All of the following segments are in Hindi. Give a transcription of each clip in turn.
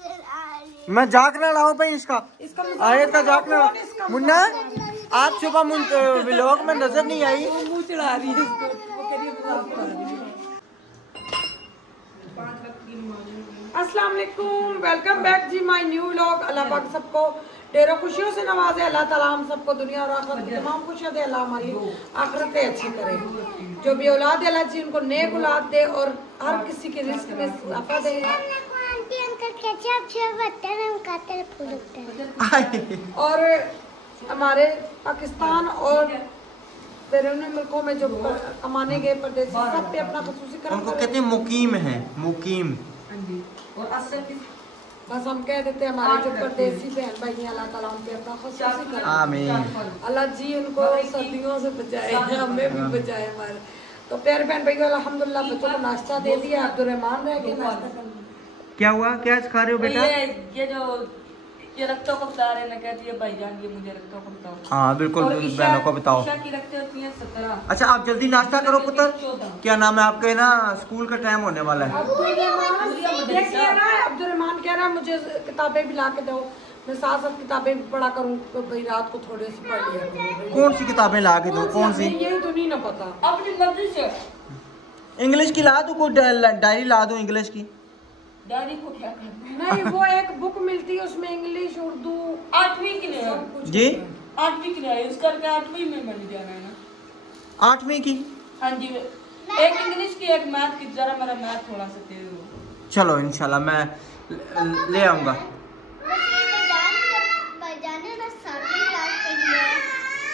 मैं जाकना लाओ भाई इसका आयत का जाकना मुन्ना आज सुबह व्लॉग में नजर नहीं आई। मुंह चढ़ा रही है अस्सलाम वालेकुम, वेलकम बैक जी माय न्यू व्लॉग। अल्लाह पाक सबको ढेरों खुशियों से नवाजे। अल्लाह ताला हम सबको दुनिया और आखिरत की तमाम खुशियां दे। अल्लाह हमारी आखिरतें अच्छी करे। जो भी औलाद है अल्लाह जी उनको नेक औलाद दे और हर किसी के रिस्क में इजाफा दे। और हमारे पाकिस्तान और बैरून मुल्कों में जो कमाने गए परदेसी सब पे अपना खुसूसी करम उनको कहते हैं मुकीम है, मुकीम। और बस हम कह देते हैं हमारे जो परदेसी बहन भाई हैं अल्लाह ताला उन पे अपना खुसूसी करम। आमीन। अल्लाह जी उनको सर्दियों से बचाए, हमें भी बचाए हमारे। तो प्यारे बहन भाई अल्हम्दुलिल्लाह बच्चों को नाश्ता दे दिया। अब्दुर्रहमान रह गए नाश्ता करने। क्या हुआ, क्या खा रहे हो बेटा? ये जो ये रक्तों को बता रहे ना, कहती है भाईजान ये मुझे रक्तों को बताओ। हाँ बिल्कुल, बहनों को बताओ। ईशा की रखते होती हैं 17। अच्छा आप जल्दी नाश्ता करो पुत्र। क्या नाम है आपके? ना स्कूल का टाइम होने वाला है। अब्दुर्रहमान कह रहा है मुझे किताबें भी ला के दो, मैं साथ साथ किताबें भी पढ़ा करूँ तो भाई रात को थोड़े से पढ़ लिया। कौन सी किताबें ला के दो? कौन सी? यही तो नहीं ना पता। अपनी मर्जी से। इंग्लिश की ला दूं? कोई डायरी ला दूं इंग्लिश की? डायरी को क्या करना? नहीं वो एक बुक मिलती है उसमें इंग्लिश उर्दू 8वीं की नहीं जी 8वीं की नहीं, उसका 8वीं में मिल जाना है ना। 8वीं की? हाँ जी, एक इंग्लिश की एक मैथ की। जरा मेरा मैथ थोड़ा सा तेज हो। चलो इंशाल्लाह मैं ले आऊंगा।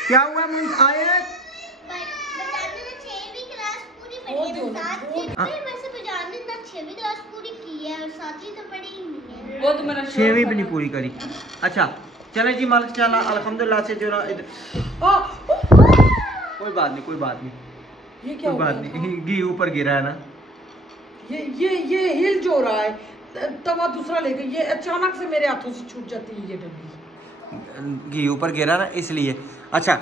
क्या हुआ आयत? वो तो मेरा 6वीं भी नहीं पूरी करी। अच्छा चले जी मालिक चला अल्हम्दुलिल्लाह से जो ना कोई बात नहीं, कोई बात नहीं, ये क्या कोई बात नहीं। घी ऊपर गिरा है ना। ये हिल जो रहा है तवा दूसरा लेके ये अचानक से मेरे हाथों से छूट जाती है ये डब्बी। घी ऊपर गिरा ना इसलिए। अच्छा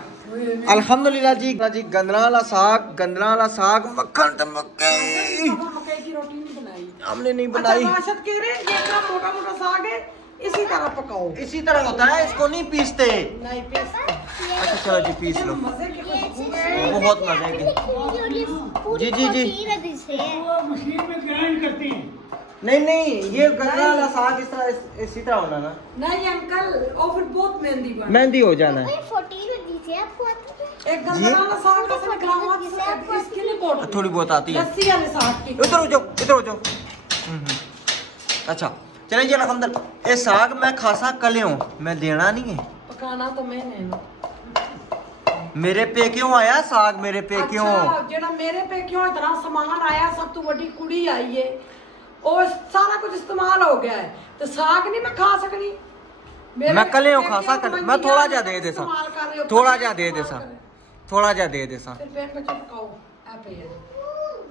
अल्हम्दुलिल्लाह जी गंदला साग मक्खन मक्के मकई की रोटी नहीं बनाई हमने नहीं अच्छा बनाई। बाशत कह रहे ये इतना मोटा मोटा साग है इसी तरह पकाओ। इसी तरह होता है, इसको नहीं पीसते। नहीं पीसते। अच्छा चलो जी पीस लो। मजे की खुशबू है। बहुत मजे की। जी मशीन में ग्राइंड करती हैं। नहीं ये गंदला वाला साग इसी तरह होना ना। नहीं अंकल और फिर बहुत मेहंदी बन मेहंदी हो जाना है। एक गंदला वाला साग कैसे निकला हुआ इसकी नहीं बोट थोड़ी बहुत आती है। लस्सी वाले साग की। इधर हो जाओ। अच्छा चलिए जी अल्हम्दुलिल्लाह। ये साग मैं खासा कले हूँ, मैं देना नहीं है। पकाना तो मैंने ना। मेरे पे क्यों आया साग? मेरे पे क्यों? अच्छा जेड़ा मेरे पे क्यों इतना सामान आया, सब तो बड़ी कुड़ी आई है और सारा कुछ इस्तेमाल हो गया है तो साग नहीं मैं खा सकनी। मैं कले हूँ खासा कले। मैं थोड़ा जा दे देसा, थोड़ा जा दे देसा, थोड़ा जा दे देसा। फिर पेट में पकाओ आप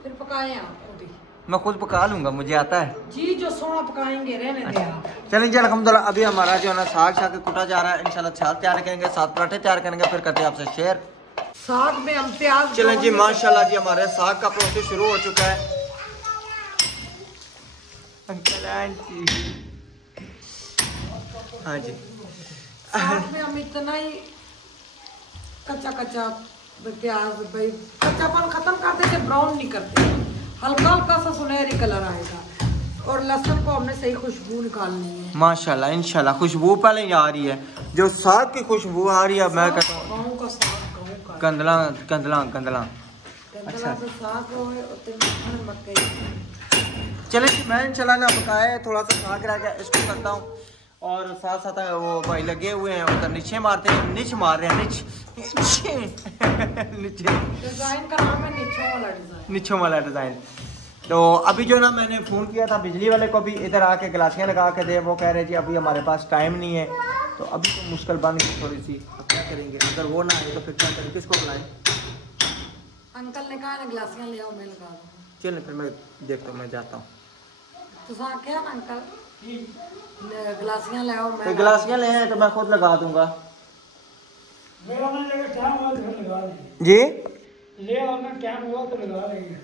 फिर पकाए आप खुद ही। मैं खुद पका लूंगा, मुझे आता है जी जो सोना पकाएंगे रहने दे आप। चलें जी अल्हम्दुलिल्लाह। अभी हमारा जो है ना साग शाग कुटा जा रहा है। इंशाल्लाह साग तैयार करेंगे, साथ पराठे तैयार करेंगे, फिर करते हैं आपसे शेयर। साग में हम प्याज। चलें जी माशाल्लाह जी हमारे साग का प्रोसेस शुरू हो चुका है। अंकल आंटी हाँ जी साग में हम इतना ही कच्चा प्याज भाई कच्चापन खत्म कर देते, ब्राउन नहीं करते, हल्का हल्का सा सुनहरी कलर आएगा। और लहसुन को हमने सही खुशबू निकालनी है माशाल्लाह। इंशाल्लाह खुशबू पहले ही आ रही है, जो साग की खुशबू आ रही है। मैं कहता हूँ गाँव का साग, गाँव का गंदला अच्छा से साग हो उतने मकई। चले मैं इंशाल्लाह ना पकाए थोड़ा सा साग रह गया, इसको करता हूँ। और साथ साथ वो भाई लगे हुए हैं उधर नीचे मारते हैं, निच मार रहे हैं नीचे डिजाइन का नाम है निचों वाला डिजाइन। तो अभी जो ना मैंने फ़ोन किया था बिजली वाले को भी, इधर आके गिलासियाँ लगा के दे। वो कह रहे जी अभी हमारे पास टाइम नहीं है, तो अभी तो मुश्किल बन गई थोड़ी सी। अब क्या करेंगे, अगर वो ना आए तो फिर क्या करें, किसको बुलाएं? अंकल ने कहा ना गिलासियाँ ले आओ मैं लगा दूँ। चलिए फिर मैं देखता हूँ, मैं जाता हूँ। तो क्या ना अंकल गिलासियाँ ले आओ मैं। गिलासियाँ ले आए तो मैं खुद लगा दूंगा जी। ले आओ ना, टाइम हुआ तो लगा लेंगे।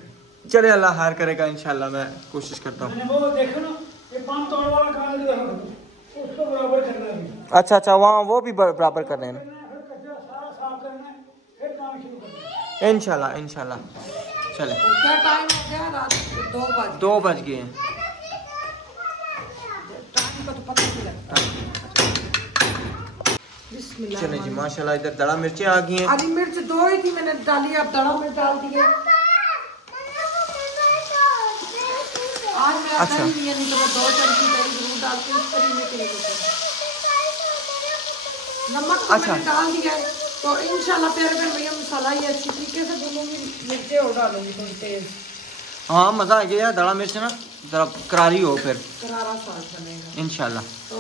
चले अल्लाह हार करेगा इंशाल्लाह, मैं कोशिश करता हूँ। वो देखो ना ये 5 तोड़ वाला अच्छा अच्छा, वहाँ वो भी बराबर कर रहे हैं फिर कचरा सारा साफ करना है, फिर काम शुरू करना है। इंशाल्लाह इंशाल्लाह। चले तो क्या टाइम हो गया? रात के 2 बजे। 2 बज गए हैं। टाइम का तो पता नहीं लगता। बिस्मिल्लाह। चले जी माशाल्लाह, इधर दड़ा मिर्चें आ गई हैं। हरी मिर्च 2 ही थी, मैंने डाली, अब दड़ा मिर्च डाल दिए। आज मैं अच्छा। नहीं तो मैं 2 चमची दही जरूर डालती हूँ करीने के लिए। नमक तो अच्छा। मैंने डाल दिया है, तो इंशाल्लाह प्यारे बहन भैया मसाला ही अच्छी तरीके से भूनूंगी, मिर्चें और डालूंगी थोड़ी तेज, हाँ मज़ा आ गया, दड़ा मिर्च ना ज़रा करारी हो फिर करारा स्वाद बनेगा इंशाल्लाह। तो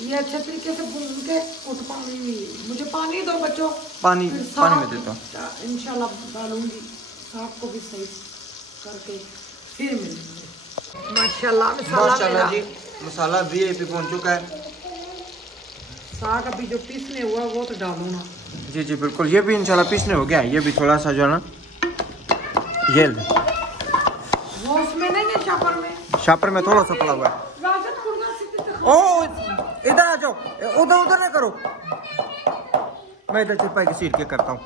ये अच्छे तरीके से भून के उस पानी, मुझे पानी दो बच्चों, पानी फिर पानी साग में देता हूँ। इंशाल्लाह डालूंगी, साग को भी सही करके फिर मिलेंगे। माशाल्लाह माशाल्लाह जी, मेरा मसाला VIP पहुँच चुका है। साग अभी जो पीसने हुआ वो तो डालू ना। जी जी बिल्कुल, ये भी इंशाल्लाह पीसने हो गया है। ये भी थोड़ा सा जो है ना, ये वो उसमें नहीं है, शापर में, शापर में थोड़ा सा पड़ा हुआ है। राजत खुर्दा सीधे से ओ इधर आ जाओ, उधर उधर ना करो, मैं इधर चिपा के सीट के करता हूँ।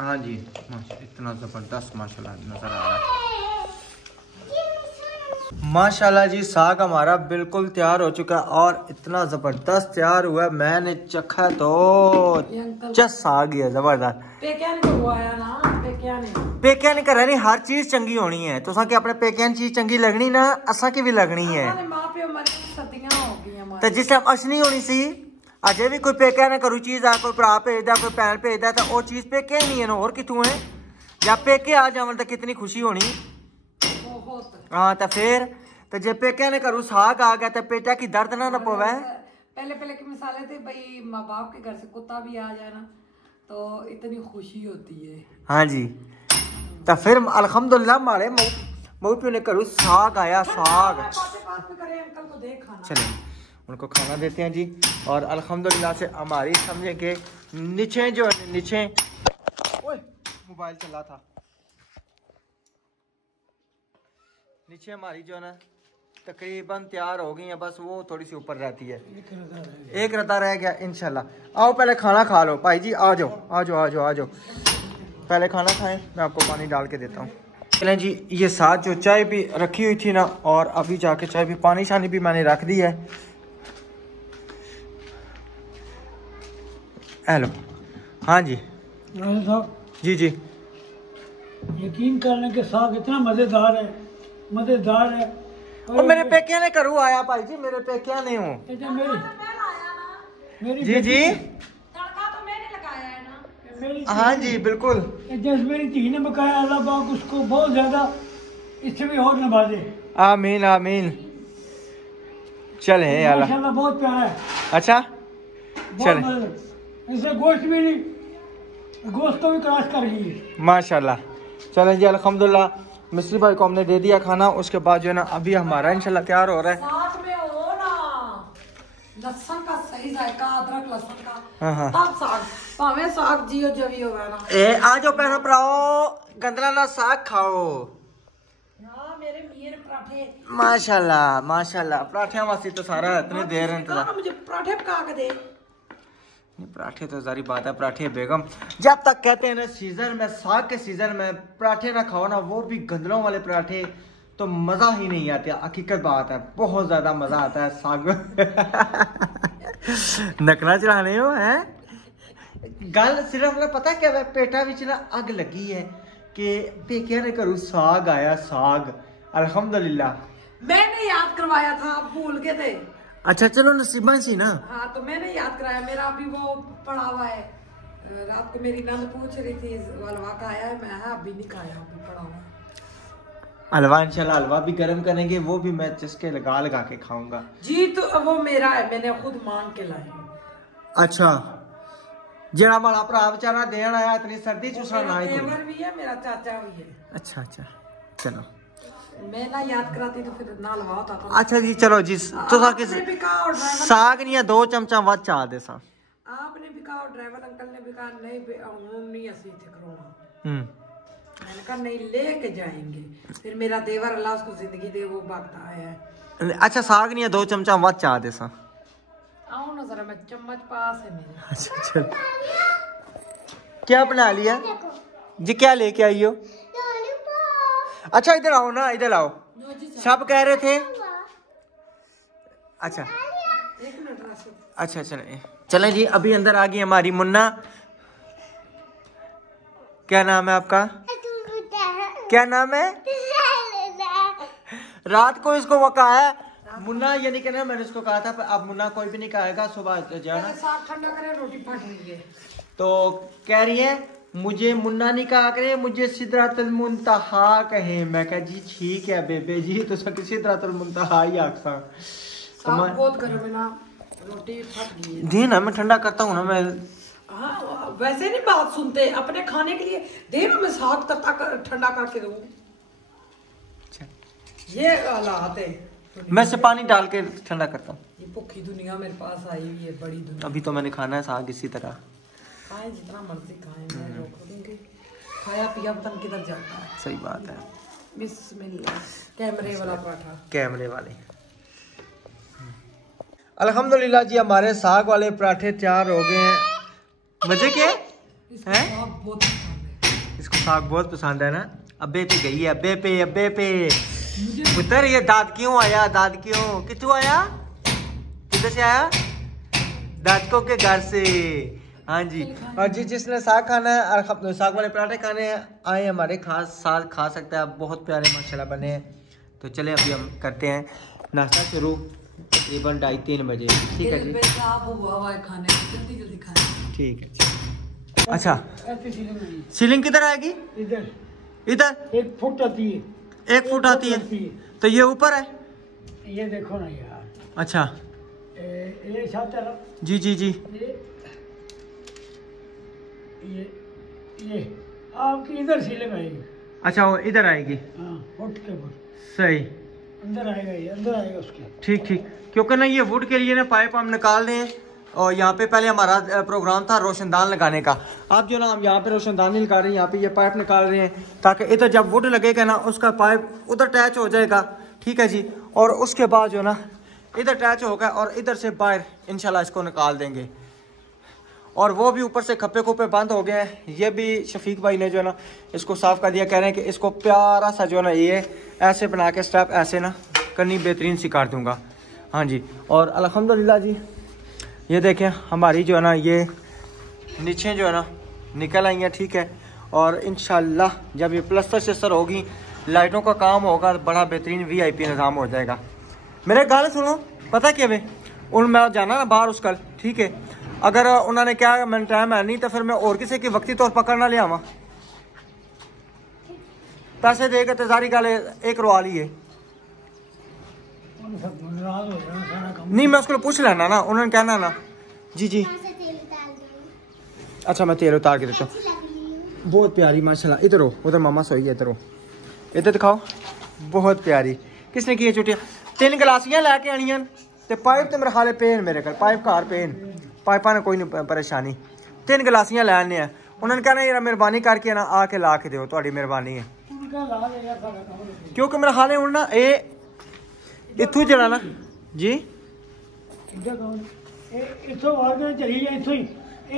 हाँ जी इतना ज़बरदस्त माशाल्लाह नज़र आ रहा है। माशाल्लाह जी, साग हमारा बिल्कुल तैयार हो चुका है और इतना ज़बरदस्त तैयार हुआ है, मैंने चखा तो ये अंकल चस आ गया ज़बरदस्त। पेकिया ने करवाया ना, पेकिया ने। पेकिया नहीं करा, नहीं हर चीज़ चंगी होनी है। तुसा कि अपने पेकिया चीज़ चंगी लगनी ना, असा की भी लगनी है। माँ प्यो मरे सदियां हो गई हमारी। तो जिस टाइम असनी होनी सी, अजे भी कोई पेकिया ना करू चीज़ आ, कोई भरा भेजदा, कोई भैन भेजदा, तो वो चीज़ पेकिया ही नहीं है ना, और कितों है। जब पेके आ जावन तो कितनी खुशी होनी। बहुत। हाँ तो फिर तो जे पेकिया ने करू साग आ गया तो पेटा की दर्द ना न पवे। पहले पहले के मिसाले थे भाई, माँ बाप के घर से कुत्ता भी आ जाए ना तो इतनी खुशी होती है। हाँ जी, तो फिर अल्हम्दुलिल्लाह मारे मऊ पे ने करू साग आया, साग। पास में करे, अंकल को दे खाना। चले उनको खाना देते हैं जी, और अल्हम्दुलिल्लाह से हमारी समझे के नीचे जो है, नीचे ओए मोबाइल चला था, नीचे हमारी जो है ना तकरीबन तैयार हो गई है, बस वो थोड़ी सी ऊपर रहती है। एक रता रह गया इंशाल्लाह। आओ पहले खाना खा लो भाई जी, आ जाओ आ जाओ आ जाओ आ जाओ, पहले खाना खाएं, मैं आपको पानी डाल के देता हूँ। चलें जी, ये साथ जो चाय भी रखी हुई थी ना, और अभी जाके चाय भी, पानी शानी भी मैंने रख दी है। हेलो हाँ जी राजा साहब, जी जी, यकीन कर लें कि साग इतना मज़ेदार है, मज़ेदार है। और मेरे पेकिया ने करू आया भाई जी, मेरे पेकिया ने हूँ। अच्छा, मेरी जी जी तड़का तो मैंने लगाया है ना। मेरी हाँ जी बिल्कुल। जैसे मेरी धी ने बकाया, अल्लाह पाक उसको बहुत ज़्यादा इससे भी और नवाजे। आमीन आमीन। चले अल्लाह, माशाल्लाह बहुत प्यारा है, अच्छा बहुत चले मज़े। इससे गोश्त भी नहीं, गोश्त तो भी क्रॉस कर गई है। माशाल्लाह। चले जी अल्हम्दुलिल्लाह, मिस्त्री भाई को हमने दे दिया खाना। उसके बाद जो है ना अभी हमारा इंशाल्लाह तैयार हो रहा है। साथ में हो ना लहसुन का सही जायका, अदरक लहसुन का, हाँ हाँ, तब साग भावे साग जियो जवी होवे ना। ए आ जाओ भैनों भराओ, गंदला ना साग खाओ। हाँ मेरे मियां ने पराठे, माशाल्लाह माशाल्लाह, पराठे वास्ते तो सारा इतने देर इंतजार। मुझे पराठे पका के दे। नहीं पराठे तो सारी बात है, पराठे बेगम जब तक कहते हैं ना सीजन में, साग के सीजन में पराठे ना खाओ ना, वो भी गंदलों वाले पराठे, तो मज़ा ही नहीं आता। हकीकत बात है, बहुत ज़्यादा मज़ा आता है साग नकना चढ़ाने हो हैं। गल सिर्फ ना पता क्या है, पेटा विच ना अग लगी है कि पेकिया ने करू साग आया, साग अल्हम्दुलिल्लाह। मैंने याद करवाया था, आप भूल गए थे। अच्छा चलो नसीबा सी ना। हाँ तो मैंने याद कराया, मेरा अभी वो पड़ा हुआ है। रात को मेरी नंद पूछ रही थी हलवा का आया है, मैं अभी नहीं खाया, अभी पड़ा हुआ है। हलवा इंशाल्लाह, हलवा भी गर्म करेंगे, वो भी मैं चस्के लगा लगा के खाऊंगा जी। तो वो मेरा है, मैंने खुद मांग के लाया। अच्छा, जरा वाला भरा बेचारा देन आया, इतनी सर्दी च उसका ना ही कोई। देवर भी है, मेरा चाचा भी है। अच्छा अच्छा चलो, मैं ना याद कराती तो फिर ना हलवा होता तो। अच्छा जी चलो जी, तो आपने भी कहा और ड्राइवर, साग नहीं है 2 चमचा वध चा दे सा। आपने भी कहा और ड्राइवर अंकल ने भी कहा नहीं हूं नहीं असी थे करवाना। मैंने कहा नहीं लेके जाएंगे, फिर मेरा देवर अल्लाह उसको जिंदगी दे वो भागता आया है। अच्छा साग नहीं है, 2 चमचा मत चाह दे सा। आओ ना जरा, मैं चम्मच पास है मेरे। अच्छा चल, क्या बना लिया जी, क्या लेके आई हो? अच्छा इधर आओ ना, इधर आओ, सब कह रहे थे। अच्छा अच्छा चले चलें जी, अभी अंदर आ गई हमारी मुन्ना। क्या नाम है आपका? क्या नाम है? रात को इसको वो कहा है मुन्ना, ये नहीं कहना, मैंने इसको कहा था पर अब मुन्ना कोई भी नहीं कहेगा, सुबह जाना। साग ठंडा करे, रोटी फट रही है तो कह रही है मुझे मुन्ना नहीं कहा करे, मुझे सिदरातुल मुंतहा कहे। मैं कहा जी ठीक है बेबे जी, तो सकी सिदरातुल मुंतहा ही आखसा। साग बहुत गर्म है ना, रोटी फट गई है। दे ना, मैं ठंडा करता हूँ ना मैं। हाँ वैसे नहीं बात सुनते, अपने खाने के लिए दे ना, मैं साग ठंडा करके दूँ। ये हालात है, मैं से पानी डाल के ठंडा करता हूँ। ये भुखी दुनिया मेरे पास आई हुई है, बड़ी दुनिया। अभी तो मैंने खाना है साग इसी तरह। खाएं जितना मर्जी खाएं, मैं रोक दूंगी। खाया पिया पता नहीं किधर जाता है। सही बात है। बिस्मिल्लाह। कैमरे वाला पराठा, कैमरे वाले। अल्हम्दुलिल्लाह जी, हमारे साग वाले पराठे तैयार हो गए हैं। मजे के इसको साग बहुत पसंद है। इसको साग बहुत पसंद है ना। अब्बे पे गई है, अब्बे पे, अब्बे पे। पुत्र ये दाद क्यों आया, दाद क्यों, कितू आया, किधर से आया? दादकों के घर से। हाँ जी, और जी जिसने साग खाना है, साग वाले पराठे खाने हैं, आए हमारे खास साग खा सकते हैं। बहुत प्यारे माशाल्लाह बने हैं। तो चले अभी हम करते हैं नाश्ता शुरू, तकरीबन 2:30-3 बजे। ठीक है जी, खाने जल्दी जल्दी खाएं। ठीक है जी। अच्छा ऐसी सीलिंग नहीं, सीलिंग किधर आएगी? इधर इधर 1 फुट आती है। 1 फुट आती है, तो ये ऊपर है। ये देखो ना यार, अच्छा ये छत है ना, जी जी जी। ये आपकी इधर सीलिंग आएगी। अच्छा वो इधर आएगी। हाँ फुट के ऊपर सही, अंदर आएगा, ये अंदर आएगा उसके। ठीक ठीक, क्योंकि ना ये वुड के लिए ना पाइप हम निकाल रहे हैं। और यहाँ पे पहले हमारा प्रोग्राम था रोशनदान लगाने का। अब जो ना हम यहाँ पे रोशनदान नहीं निकाल रहे हैं, यहाँ पे ये पाइप निकाल रहे हैं ताकि इधर जब वुड लगेगा ना उसका पाइप उधर अटैच हो जाएगा। ठीक है जी, और उसके बाद जो ना इधर अटैच होगा और इधर से बाहर इंशाल्लाह इसको निकाल देंगे। और वो भी ऊपर से खप्पे खुप्पे बंद हो गए हैं। ये भी शफीक भाई ने जो है ना इसको साफ़ कर दिया, कह रहे हैं कि इसको प्यारा सा जो है ना ये ऐसे बना के स्टेप ऐसे ना करनी बेहतरीन सी कर दूँगा। हाँ जी, और अल्हम्दुलिल्लाह जी ये देखें हमारी जो है ना ये नीचे जो है ना निकल आई हैं। ठीक है, और इंशाल्लाह जब ये प्लस्तर शस्तर होगी, लाइटों का काम होगा, बड़ा बेहतरीन VIP निज़ाम हो जाएगा। मेरे गाने सुनो, पता क्या भाई, उन मैं जाना ना बाहर उस कल। ठीक है, अगर उन्होंने क्या मैंने टाइम है नहीं तो फिर मैं और किसी की वक्ती तौर पकड़ना ले आवा, पैसे दे के तेजारी गाले एक रवा लिए नहीं, मैं उसको पूछ लेना ना, उन्होंने कहना ना जी जी। अच्छा मैं तेल उतार के देता हूँ। बहुत प्यारी माशाल्लाह। इधर हो, उधर मामा सोई है, इधर हो, इधर दिखाओ। बहुत प्यारी। किसने की है छुट्टियाँ? 3 गिलासियाँ लैके आनियां ते पाइप तो मेरे हाले पेन, मेरे घर पाइप घर पेन, पाइपा ने कोई नहीं परेशानी। 3 गिलासियाँ लैने हैं, उन्होंने कहना यार मेहरबानी करके ना आके ला के दो, थोड़ी मेहरबानी है। क्योंकि मेरे हाले हूँ ना ये इत्थू जरा ना जी इथों आ गए चली जाए, इथों ही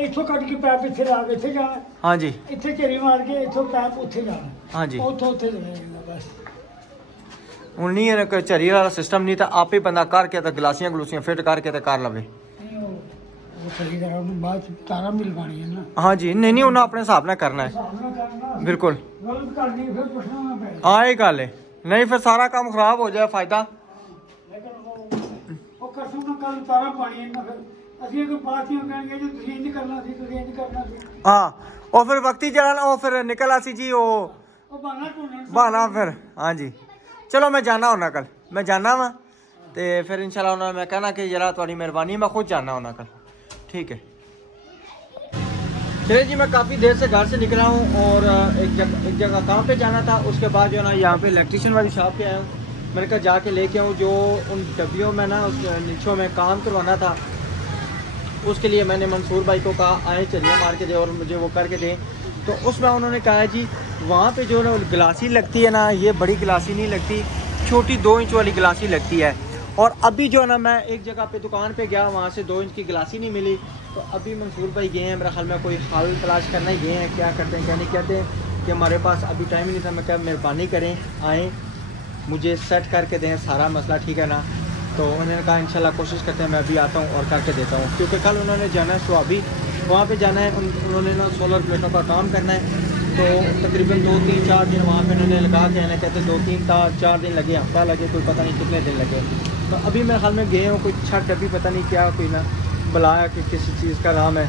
इथों कट के पैप इत्थे ला के इत्थे जाना। हाँ जी, इत्थे चेरी मार के इथों पैप उत्थे जाना। हाँ जी, उथों उत्थे जाना बस। हूँ नहीं है कोई झरी वाला सिस्टम नहीं था, आप ही बंदा करके तो गिलासियाँ गलूसियाँ फिट करके तो कर लवे। बाद तारा मिल पानी है ना। हाँ जी, नहीं नहीं उन्हें अपने हिसाब ਨਾਲ करना है, बिल्कुल। गलत करनी फिर पुछना ना पे। हाँ ये गल है, नहीं फिर सारा काम खराब हो जाए, फायदा। लेकिन वो कसम ना कल तारा पानी है ना, फिर ਅਸੀਂ ਕੋਈ ਬਾਤੀਆਂ ਕਹਿਣਗੇ ਜੀ ਤੁਸੀਂ ਇੰਜ ਕਰਨਾ ਸੀ, ਤੁਸੀਂ ਇੰਜ ਕਰਨਾ ਸੀ। हाँ और फिर वक्ती जरा ना वो फिर निकल आसी जी वो ਬਹਾਨਾ ਢੂੰਡਣ। बहाना फिर। हाँ जी, चलो मैं जाना होना कल, मैं जाना वा तो फिर इंशाल्लाह उन्होंने मैं कहना कि जरा थोड़ी मेहरबानी, मैं खुद जाना होना कल। ठीक है, चलिए जी, मैं काफ़ी देर से घर से निकला हूँ और एक जगह काम पे जाना था। उसके बाद जो है ना यहाँ पे इलेक्ट्रिशियन वाली शॉप पे आया हूँ। मैंने कहा जाके लेके आऊँ जो उन डब्बियों में ना उस नीचों में काम करवाना था, उसके लिए मैंने मंसूर भाई को कहा आए चलिए मार के दे और मुझे वो करके दें। तो उसमें उन्होंने कहा जी वहाँ पे जो ना गिलासी लगती है ना, ये बड़ी गिलासी नहीं लगती, छोटी 2 इंच वाली गिलासी लगती है। और अभी जो है ना मैं एक जगह पे दुकान पे गया, वहाँ से 2 इंच की गिलासी नहीं मिली, तो अभी मंसूर भाई गए हैं, मेरा ख्याल में कोई हल तलाश करना ही गए हैं। क्या करते हैं क्या नहीं, कहते हैं कि हमारे पास अभी टाइम ही नहीं था। मैं क्या मेहरबानी करें आएँ, मुझे सेट करके दें सारा मसला, ठीक है ना। तो उन्होंने कहा इंशाल्लाह कोशिश करते हैं, मैं अभी आता हूँ और करके देता हूँ, क्योंकि कल उन्होंने जाना है स्वाबी, वहाँ पे जाना है। उन्होंने ना सोलर प्लेटों का काम करना है, तो तकरीबन 2, 3, 4 दिन वहाँ पे उन्होंने लगा के आना। कहते 2, 3, 4 दिन लगे, हफ्ता लगे, कोई पता नहीं कितने दिन लगे। तो अभी मेरे ख्याल में गए हैं कोई छठ, अभी पता नहीं क्या कोई ना बुलाया कि किसी चीज़ का नाम है,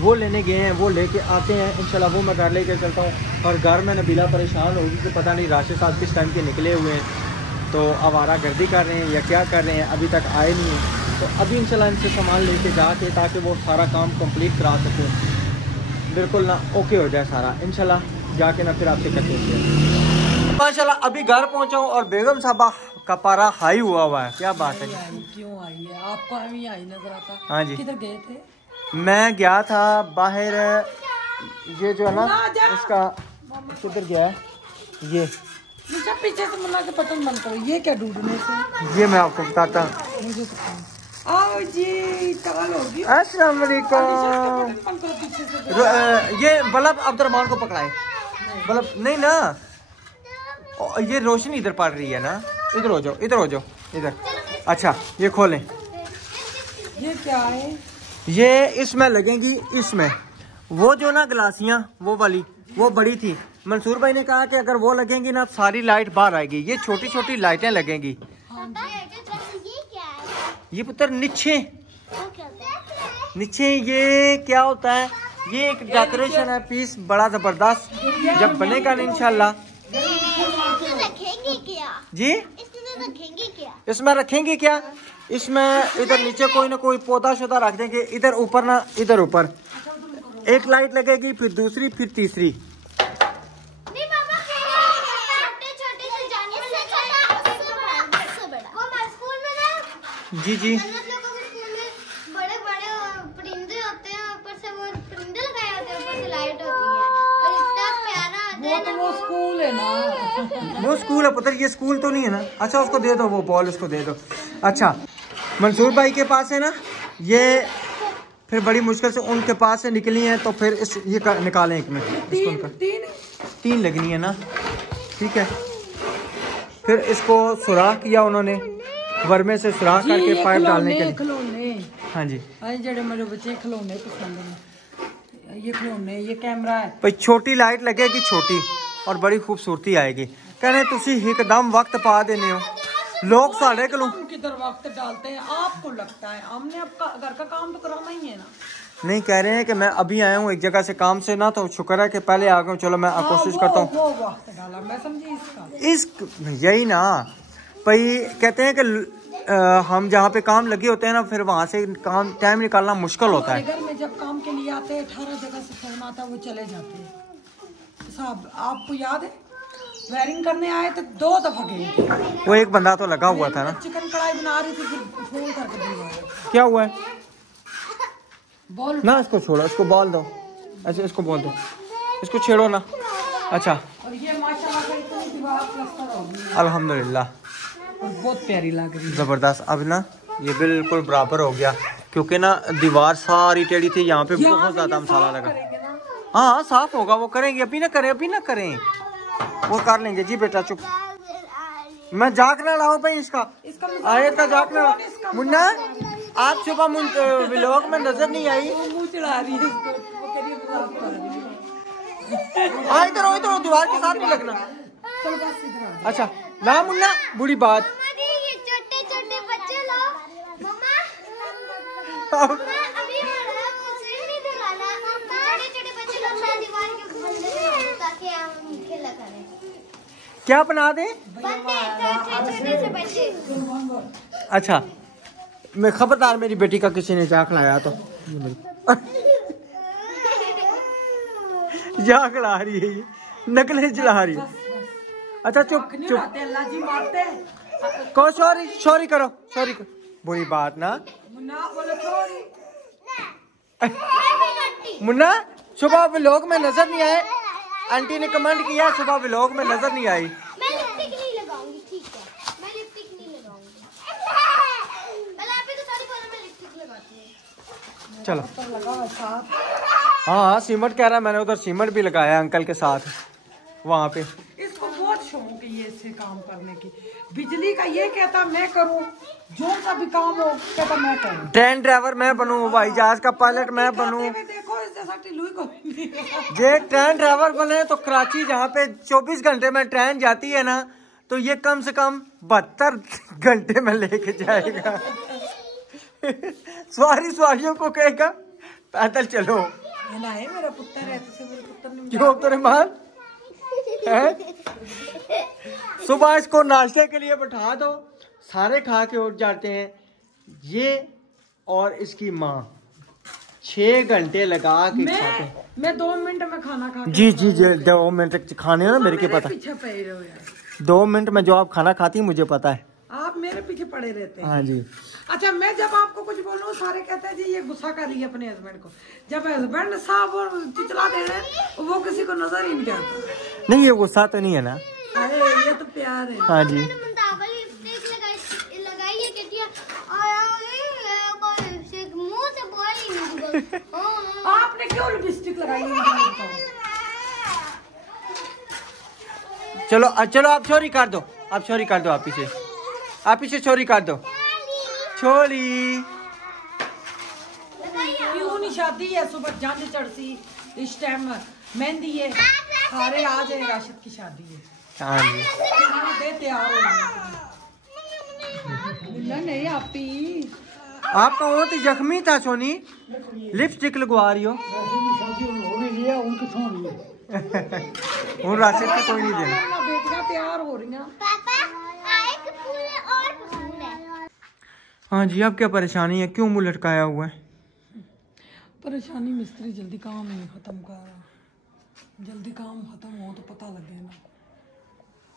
वो लेने गए हैं, वो लेके आते हैं इंशाल्लाह। वो मैं घर लेके चलता हूँ। और घर में नबीला परेशान होगी कि पता नहीं राशिद साहब किस टाइम के निकले हुए हैं, तो आवारा गर्दी कर रहे हैं या क्या कर रहे हैं, अभी तक आए नहीं हैं। तो अभी इंशाल्लाह इनसे सामान लेके जाके ताकि वो सारा काम कंप्लीट करा सकें, बिल्कुल ना ओके हो जाए सारा इंशाल्लाह। जाके ना फिर आपसे करते हैं माशाल्लाह। अभी घर पहुंचा हूँ और बेगम साहबा का पारा हाई हुआ है। क्या बात है, क्यों आई है आपको? अभी आई नजर आता। हाँ जी, किधर गए थे? मैं गया था बाहर, ये जो है ना इसका किधर गया है, ये पीछे से मुन्ना के बटन बंद करो। ये क्या ढूंढने से? ये मैं आपको बताता हूँ। मुझे तो आओ जी, कमाल होगी। अस्सलाम वालेकुम। बंद करो पीछे से। ये बल्ब अब्दुर्रहमान को पकड़ाए, बल्ब नहीं ना, ये रोशनी इधर पड़ रही है ना, इधर हो जाओ, इधर हो जाओ, इधर। अच्छा ये खोलें। ये क्या है? ये इसमें लगेंगी, इसमें वो जो ना गिलासियाँ वो वाली वो बड़ी थी। मंसूर भाई ने कहा कि अगर वो लगेंगी ना सारी लाइट बाहर आएगी। ये छोटी छोटी लाइटें लगेंगी। ये पुत्र नीचे नीचे ये क्या होता है, ये एक डेकोरेशन है पीस, बड़ा जबरदस्त। जब बनेगा ना इंशाल्लाह जी, इसमें रखेंगे क्या, इसमें इधर नीचे कोई ना कोई पौधा शौधा रख देंगे, इधर ऊपर ना, इधर ऊपर एक लाइट लगेगी, फिर दूसरी, फिर तीसरी। जी जी बड़े बड़े परिंदे होते हैं, ऊपर से वो परिंदे लगाए होते हैं, ऊपर से लाइट होती है और इतना प्यारा होता है ना। वो स्कूल है ना, वो स्कूल है पुत्र, ये स्कूल तो नहीं है ना। अच्छा उसको दे दो, वो बॉल उसको दे दो। अच्छा मंसूर भाई के पास है ना, ये फिर बड़ी मुश्किल से उनके पास से निकली है, तो फिर इस ये निकालें एक में, इसको तीन लगनी है ना, ठीक है। फिर इसको सुराख किया उन्होंने, वर्मे से सुराख करके पाइप डालने के लिए। खिलौने, हाँ जी, जड़े मेरे बच्चे खिलौने पसंद है, ये खिलौने, ये कैमरा है भाई। छोटी लाइट लगेगी, छोटी, और बड़ी खूबसूरती आएगी। कहने तुसी एकदम वक्त पा देने हो, लोग साढ़े किलो किधर वक्त डालते हैं, आपको लगता है हमने आपका घर का काम तो कराना ही है ना। नहीं, कह रहे हैं कि मैं अभी आया हूँ एक जगह से काम से ना, तो शुक्र है कि पहले आ गया हूँ। चलो मैं कोशिश करता हूँ। वो वक्त डाला, मैं समझी इसका यही ना भाई, कहते हैं कि हम जहाँ पे काम लगे होते हैं ना, फिर वहाँ से काम टाइम निकालना मुश्किल होता है। घर में जब काम के लिए आते हैं 18 जगह से फोन आता है, वो चले जाते हैं साहब। आपको याद है वायरिंग करने आए थे 2 दफा गए, वो एक बंदा तो लगा हुआ था ना। चिकन कढ़ाई बना रही थी, फिर फोन करके दिया क्या हुआ है बॉल ना, इसको छोड़ो, इसको बॉल दो। अच्छा इसको बोल दो, इसको छेड़ो ना। अच्छा और ये माशाल्लाह से इतनी दीवार प्लास्टर हो गई अल्हम्दुलिल्लाह, और बहुत प्यारी लग रही है, जबरदस्त। अब ना ये बिल्कुल बराबर हो गया, क्योंकि ना दीवार सारी टेढ़ी थी, यहाँ पे बहुत ज्यादा मसाला लगा। हाँ साफ होगा, वो करेंगे, अभी ना करें, अभी ना करें, वो कर लेंगे। जी बेटा चुप, मैं जागना लाओ भाई इसका आए था, जागना मुन्ना। आप सुबह व्लॉग में नजर नहीं आई, मुंह चढ़ा रही है इसको, वो कह रही है मजाक कर रही है। इधर हो, दीवार के साथ नहीं लगना। चलो बस इधर आ। अच्छा ना मुन्ना, बुरी बात। ये छोटे छोटे बच्चे लोग मम्मा अभी मुझे नहीं दिखाना, छोटे छोटे बच्चे लोग शायद दीवार के बंदे ताकि हम खेला करें। क्या बना दे? छोटे से बच्चे। अच्छा मैं खबरदार, मेरी बेटी का किसी ने जाक लाया तो जाक ला रही है, ये नकलें जला रही है। अच्छा चुप चुप, अल्लाह जी मारते को सॉरी सॉरी करो, सॉरी करो, बुरी बात ना। मुन्ना बोले छोड़ी। मुन्ना सुबह व्लॉग में नजर नहीं आए, आंटी ने कमेंट किया सुबह व्लॉग में नजर नहीं आई। मैं लिपस्टिक नहीं लगाऊंगी, ठीक है, मैं लिपस्टिक नहीं लगाऊंगी। पहले आप ही तो सारी बोलो, मैं लिपस्टिक लगाती हूँ। चलो लगा साथ। हाँ सीमेंट कह रहा है, मैंने उधर सीमेंट भी लगाया अंकल के साथ वहाँ पे। इसको बहुत शौक है ये से काम करने की। बिजली का ये कहता मैं करूँ, जो सा भी काम हो कहता मैं करूँ। ट्रेन ड्राइवर मैं बनूं, हवाई जहाज का पायलट मैं बनूं। देखो इस जैसा टिल्लू को ये ट्रेन ड्राइवर बने तो कराची जहाँ पे 24 घंटे में ट्रेन जाती है ना, तो ये कम से कम 72 घंटे में लेके जाएगा। सवारियों को कहेगा पैदल चलो। है मेरा पुत्र है, तो मेरे पुत्र ने क्यों तेरे मान सुबह इसको नाश्ते के लिए बैठा दो, सारे खा के उठ जाते हैं। ये और इसकी माँ 6 घंटे लगा के खाते हैं। मैं 2 मिनट में खाना खा जी 2 मिनट खाने ना मेरे के पता। पीछे पड़े रहो यार। 2 मिनट में जो आप खाना खाती हैं मुझे पता है। आप मेरे पीछे पड़े रहते हैं। हाँ जी। अच्छा मैं जब आपको कुछ बोलूँ सारे कहते हैं जी ये गुस्सा कर रही है अपने हस्बैंड को। जब हस्बैंड साहब और चिचला दे रहे हैं वो किसी को नजर ही नहीं आता। नहीं ये गुस्सा तो नहीं है ना। अरे ये तो प्यार है। हाँ जी। आपने क्यों लिपस्टिक लगाई है? चलो आप चोरी कर दो, आप चोरी कर दो, आप पीछे चोरी कर दो। छोरी क्यों नहीं शादी है, सुबह जंज चढ़ती इस टाइम मेहंदी है, सारे आ जाए राशिद की शादी है। हाँ जी। खाना दे तैयार हो नहीं आपी। आपका वो तो जख्मी था सोनी, लिपस्टिक लगवा रही हो। वो राशिद की कोई नहीं देना। बेटियां तैयार हो रही हैं। हाँ जी। अब क्या परेशानी है, क्यों मुंह लटकाया हुआ है? परेशानी मिस्त्री जल्दी काम नहीं खत्म कर रहा। जल्दी काम खत्म हो तो पता लगे ना।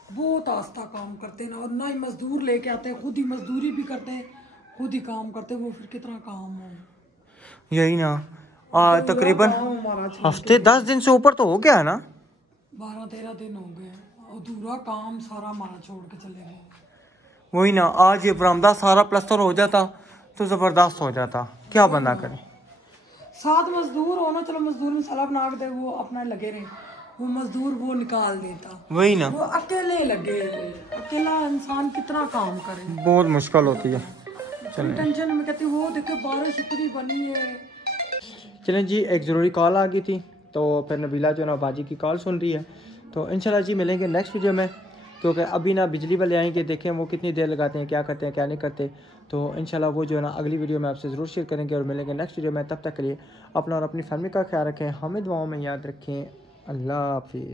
बहुत आस्था काम करते ना, और ना ही मजदूर लेके आते हैं, खुद ही मजदूरी भी करते हैं, खुद ही काम करते हैं। वो फिर कितना काम हो। यही ना तकरीबन हफ्ते 10 दिन से ऊपर तो हो गया है ना। 12-13 दिन हो गए, अधूरा काम सारा हमारा छोड़ के चले गए। वही ना, आज ये बरामदा सारा प्लास्टर हो जाता तो जबरदस्त हो जाता। क्या बंदा करे। 7 मजदूर हो ना, चलो मजदूर में सलाह बना के दे, वो अपना लगे रहे, वो मजदूर वो निकाल देता। वही ना, वो अकेले लगे, अकेला इंसान कितना काम करे। बहुत मुश्किल होती है। टेंशन में कहती वो देखो बारिश इतनी बनी है। चलें जी, एक ज़रूरी कॉल आ गई थी तो फिर नबीला जो ना बाजी की कॉल सुन रही है। तो इंशाल्लाह जी मिलेंगे नेक्स्ट वीडियो में, क्योंकि अभी ना बिजली वाले आएंगे, देखें वो कितनी देर लगाते हैं, क्या करते हैं क्या नहीं करते। तो इंशाल्लाह वो जो है ना अगली वीडियो में आपसे ज़रूर शेयर करेंगे और मिलेंगे नेक्स्ट वीडियो में। तब तक के लिए अपना और अपनी फैमिली का ख्याल रखें, हमें दुआओं में याद रखें। अल्लाह हाफिज़।